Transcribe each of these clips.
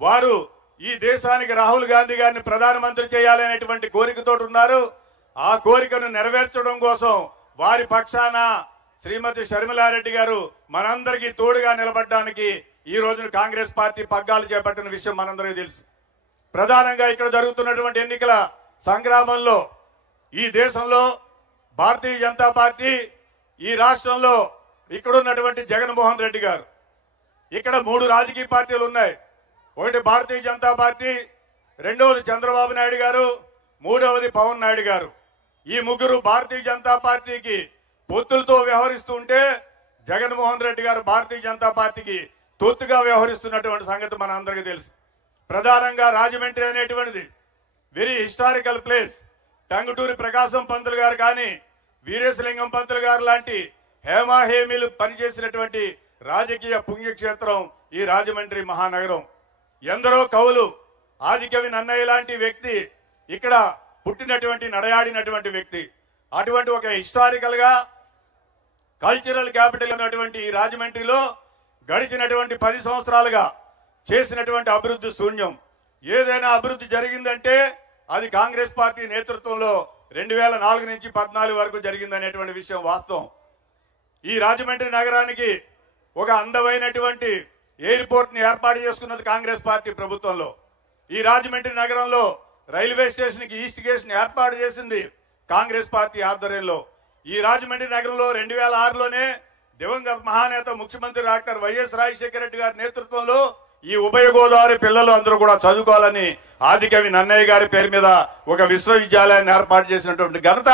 వారు ఈ దేశానికి రాహుల్ గాంధీ గారిని ప్రధానమంత్రి చేయాలనేటువంటి కోరికతో ఉన్నారు. ఆ కోరికను నెరవేర్చడం కోసం వారి పక్షాన శ్రీమతి షర్మిలారెడ్డి గారు మనందరికీ తోడుగా నిలబడడానికి ఈ రోజున కాంగ్రెస్ పార్టీ పగ్గాలు చేపట్టిన విషయం మనందరికీ తెలుసు. ప్రధానంగా ఇక్కడ జరుగుతున్నటువంటి ఎన్నికల సంగ్రామంలో ఈ దేశంలో భారతీయ జనతా పార్టీ, ఈ రాష్ట్రంలో ఇక్కడున్నటువంటి జగన్మోహన్ రెడ్డి గారు, ఇక్కడ 3 రాజకీయ పార్టీలు ఉన్నాయి. ఒకటి భారతీయ జనతా పార్టీ, రెండవది చంద్రబాబు నాయుడు గారు, మూడవది పవన్ నాయుడు గారు. ఈ ముగ్గురు భారతీయ జనతా పార్టీకి పొత్తులతో వ్యవహరిస్తూ ఉంటే జగన్మోహన్ రెడ్డి గారు భారతీయ జనతా పార్టీకి తొత్తుగా వ్యవహరిస్తున్నటువంటి సంగతి మన అందరికీ తెలుసు. ప్రధానంగా రాజమండ్రి అనేటువంటిది very historical place. Tanguturi Prakasam Pantulu గారు కానీ, వీరేశలింగం పంతులు గారు లాంటి హేమాహేమీలు పనిచేసినటువంటి రాజకీయ పుణ్యక్షేత్రం ఈ రాజమండ్రి మహానగరం. ఎందరో కవులు, ఆదికవి నన్నయ్య లాంటి వ్యక్తి ఇక్కడ పుట్టినటువంటి నడయాడినటువంటి వ్యక్తి. అటువంటి ఒక హిస్టారికల్ గా కల్చరల్ క్యాపిటల్ ఉన్నటువంటి ఈ రాజమండ్రిలో గడిచినటువంటి 10 సంవత్సరాలుగా చేసినటువంటి అభివృద్ధి శూన్యం. ఏదైనా అభివృద్ధి జరిగిందంటే అది కాంగ్రెస్ పార్టీ నేతృత్వంలో 2004 నుంచి 14 వరకు జరిగిందనేటువంటి విషయం వాస్తవం. ఈ రాజమండ్రి నగరానికి ఒక అందమైనటువంటి ఎయిర్పోర్ట్ ని ఏర్పాటు చేసుకున్నది కాంగ్రెస్ పార్టీ ప్రభుత్వంలో. ఈ రాజమండ్రి నగరంలో రైల్వే స్టేషన్ కి ఈస్ట్ గేట్ ని ఏర్పాటు చేసింది కాంగ్రెస్ పార్టీ ఆధ్వర్యంలో. ఈ రాజమండ్రి నగరంలో 2006లోనే దివంగత మహానేత ముఖ్యమంత్రి డాక్టర్ వైఎస్ రాజశేఖర రెడ్డి గారి నేతృత్వంలో ఈ ఉభయ గోదావరి పిల్లలు అందరూ కూడా చదువుకోవాలని ఆదికవి నన్నయ్య గారి పేరు మీద ఒక విశ్వవిద్యాలయాన్ని ఏర్పాటు చేసినటువంటి ఘనత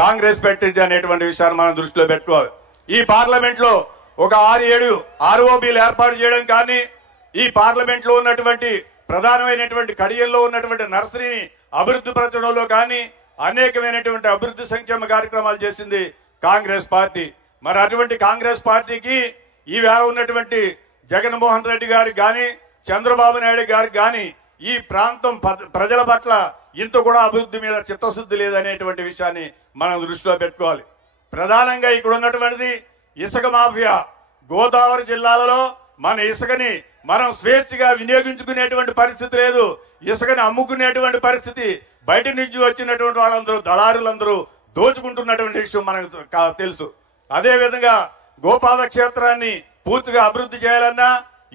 కాంగ్రెస్ పెట్టింది అనేటువంటి విషయాన్ని మనం దృష్టిలో పెట్టుకోవాలి. ఈ పార్లమెంట్ లో ఒక 6-7 ఆర్ఓబీలు ఏర్పాటు చేయడం కానీ, ఈ పార్లమెంట్ లో ఉన్నటువంటి ప్రధానమైనటువంటి కడియల్లో ఉన్నటువంటి నర్సరీని అభివృద్ధి పరచడంలో కానీ అనేకమైనటువంటి అభివృద్ధి సంక్షేమ కార్యక్రమాలు చేసింది కాంగ్రెస్ పార్టీ. మరి అటువంటి కాంగ్రెస్ పార్టీకి ఈ వేళ ఉన్నటువంటి జగన్మోహన్ రెడ్డి గారికి గాని, చంద్రబాబు నాయుడు గారికి గాని ఈ ప్రాంతం ప్రజల పట్ల ఇంత కూడా అభివృద్ధి మీద చిత్తశుద్ధి లేదనేటువంటి విషయాన్ని మనం దృష్టిలో పెట్టుకోవాలి. ప్రధానంగా ఇక్కడ ఉన్నటువంటిది ఇసుక మాఫియా. గోదావరి జిల్లాలలో మన ఇసుకని మనం స్వేచ్ఛగా వినియోగించుకునేటువంటి పరిస్థితి లేదు. ఇసుకని అమ్ముకునేటువంటి పరిస్థితి బయట నుంచి వచ్చినటువంటి వాళ్ళందరూ దళారులందరూ దోచుకుంటున్నటువంటి విషయం మనకు తెలుసు. అదేవిధంగా గోపాల క్షేత్రాన్ని పూర్తిగా అభివృద్ధి చేయాలన్నా,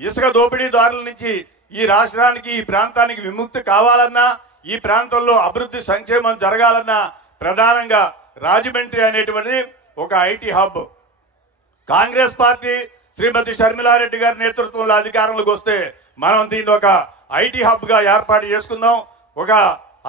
ఇసుక దోపిడీదారుల నుంచి ఈ రాష్ట్రానికి, ఈ ప్రాంతానికి విముక్తి కావాలన్నా, ఈ ప్రాంతంలో అభివృద్ధి సంక్షేమం జరగాలన్నా ప్రధానంగా రాజమండ్రి అనేటువంటిది ఒక ఐటీ హబ్. కాంగ్రెస్ పార్టీ శ్రీమతి షర్మిలారెడ్డి గారి నేతృత్వంలో అధికారంలోకి వస్తే మనం దీన్ని ఒక ఐటీ హబ్ గా ఏర్పాటు చేసుకుందాం. ఒక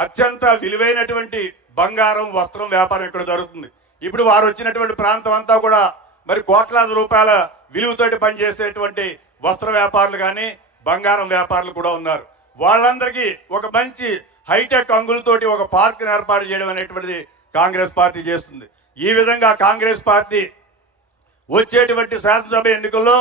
అత్యంత విలువైనటువంటి బంగారం, వస్త్రం వ్యాపారం ఇక్కడ జరుగుతుంది. ఇప్పుడు వారు వచ్చినటువంటి ప్రాంతం అంతా కూడా మరి కోట్లాది రూపాయల విలువతోటి పనిచేసేటువంటి వస్త్ర వ్యాపారులు కానీ, బంగారం వ్యాపారులు కూడా ఉన్నారు. వాళ్ళందరికీ ఒక మంచి హైటెక్ అంగులతోటి ఒక పార్క్ ఏర్పాటు చేయడం అనేటువంటిది కాంగ్రెస్ పార్టీ చేస్తుంది. ఈ విధంగా కాంగ్రెస్ పార్టీ వచ్చేటువంటి శాసనసభ ఎన్నికల్లో,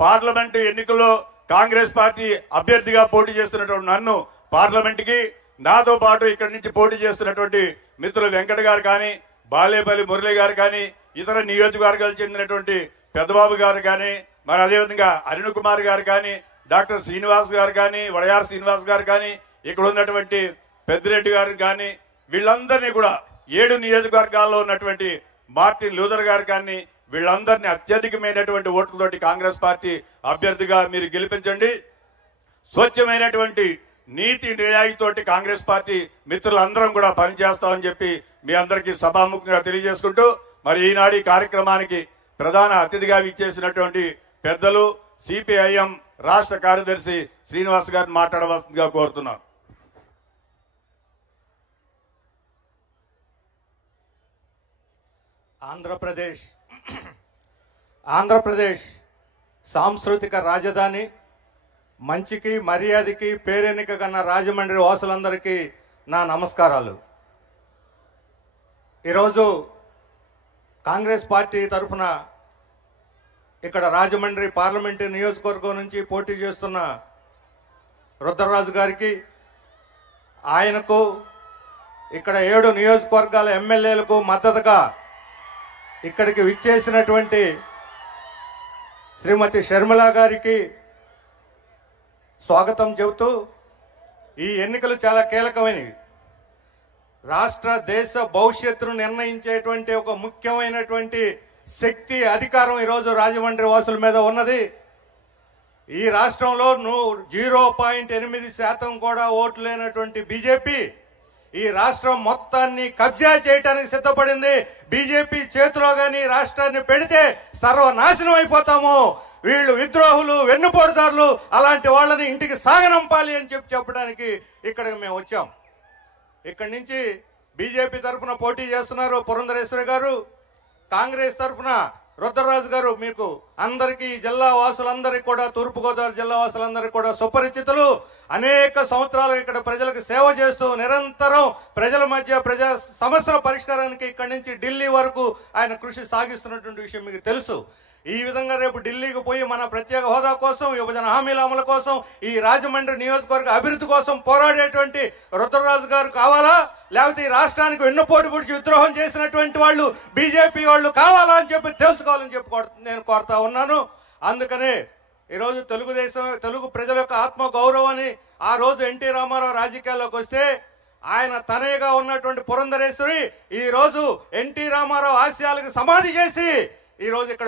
పార్లమెంటు ఎన్నికల్లో కాంగ్రెస్ పార్టీ అభ్యర్థిగా పోటీ చేస్తున్నటువంటి నన్ను పార్లమెంట్ కి, నాతో పాటు ఇక్కడి నుంచి పోటీ చేస్తున్నటువంటి మిత్రులు వెంకట గారు కానీ, బాలేపల్లి మురళి గారు కానీ, ఇతర నియోజకవర్గాలకు చెందినటువంటి పెద్దబాబు గారు కానీ, మరి అదేవిధంగా అరుణ్ కుమార్ గారు కానీ, డాక్టర్ శ్రీనివాస్ గారు కానీ, వడయార్ శ్రీనివాస్ గారు కానీ, ఇక్కడ ఉన్నటువంటి పెద్దిరెడ్డి గారు కానీ, వీళ్ళందరినీ కూడా 7 నియోజకవర్గాల్లో ఉన్నటువంటి మార్టిన్ లూథర్ గారు కానీ, వీళ్ళందరినీ అత్యధికమైనటువంటి ఓట్లతోటి కాంగ్రెస్ పార్టీ అభ్యర్థిగా మీరు గెలిపించండి. స్వచ్ఛమైనటువంటి నీతి నిజాయితీతోటి కాంగ్రెస్ పార్టీ మిత్రులందరం కూడా పనిచేస్తామని చెప్పి మీ అందరికీ సభాముఖంగా తెలియజేసుకుంటూ, మరి ఈనాడు ఈ కార్యక్రమానికి ప్రధాన అతిథిగా ఇచ్చేసినటువంటి పెద్దలు సిపిఐఎం రాష్ట్ర కార్యదర్శి శ్రీనివాస్ గారిని మాట్లాడవలసిందిగా కోరుతున్నాను. ఆంధ్రప్రదేశ్ సాంస్కృతిక రాజధాని, మంచికి మర్యాదకి పేరెన్నిక కన్న రాజమండ్రి వాసులందరికీ నా నమస్కారాలు. ఈరోజు కాంగ్రెస్ పార్టీ తరఫున ఇక్కడ రాజమండ్రి పార్లమెంటు నియోజకవర్గం నుంచి పోటీ చేస్తున్న రుద్రరాజు గారికి, ఆయనకు, ఇక్కడ 7 నియోజకవర్గాల ఎమ్మెల్యేలకు మద్దతుగా ఇక్కడికి విచ్చేసినటువంటి శ్రీమతి షర్మిల గారికి, స్వాగతం చెబుతూ ఈ ఎన్నికలు చాలా కీలకమైనవి. రాష్ట్ర దేశ భవిష్యత్తును నిర్ణయించేటువంటి ఒక ముఖ్యమైనటువంటి శక్తి అధికారం ఈరోజు రాజమండ్రి వాసుల మీద ఉన్నది. ఈ రాష్ట్రంలో 0.8% కూడా ఓట్లు లేనటువంటి బీజేపీ ఈ రాష్ట్రం మొత్తాన్ని కబ్జా చేయడానికి సిద్ధపడింది. బీజేపీ చేతిలో గాని రాష్ట్రాన్ని పెడితే సర్వనాశనం అయిపోతాము. వీళ్ళు విద్రోహులు, వెన్నుపోటుదారులు, అలాంటి వాళ్ళని ఇంటికి సాగనంపాలి అని చెప్పడానికి ఇక్కడికి మేము వచ్చాం. ఇక్కడి నుంచి బీజేపీ తరఫున పోటీ చేస్తున్నారు పురంధరేశ్వరి గారు, కాంగ్రెస్ తరఫున రుద్రరాజు గారు. మీకు అందరికీ జిల్లా వాసులందరికీ కూడా, తూర్పుగోదావరి జిల్లా వాసులందరికీ కూడా సుపరిచితులు. అనేక సంవత్సరాలు ఇక్కడ ప్రజలకు సేవ చేస్తూ నిరంతరం ప్రజల మధ్య ప్రజా సమస్యల పరిష్కారానికి ఇక్కడి నుంచి ఢిల్లీ వరకు ఆయన కృషి సాగిస్తున్నటువంటి విషయం మీకు తెలుసు. ఈ విధంగా రేపు ఢిల్లీకి పోయి మన ప్రత్యేక హోదా కోసం, విభజన హామీల అమలు కోసం, ఈ రాజమండ్రి నియోజకవర్గ అభివృద్ధి కోసం పోరాడేటువంటి రుద్రరాజు గారు కావాలా, లేకపోతే ఈ రాష్ట్రానికి వెన్నుపోటు పొడిచి విద్రోహం చేసినటువంటి వాళ్ళు బీజేపీ వాళ్ళు కావాలా అని చెప్పి తెలుసుకోవాలని చెప్పి నేను కోరుతా ఉన్నాను. అందుకనే ఈరోజు తెలుగు ప్రజల యొక్క ఆత్మ గౌరవాన్ని, ఆ రోజు ఎన్టీ రామారావు రాజకీయాల్లోకి వస్తే ఆయన తనయుగా ఉన్నటువంటి పురంధరేశ్వరి ఈ రోజు ఎన్టీ రామారావు ఆశయాలకు సమాధి చేసి ఈ రోజు ఇక్కడ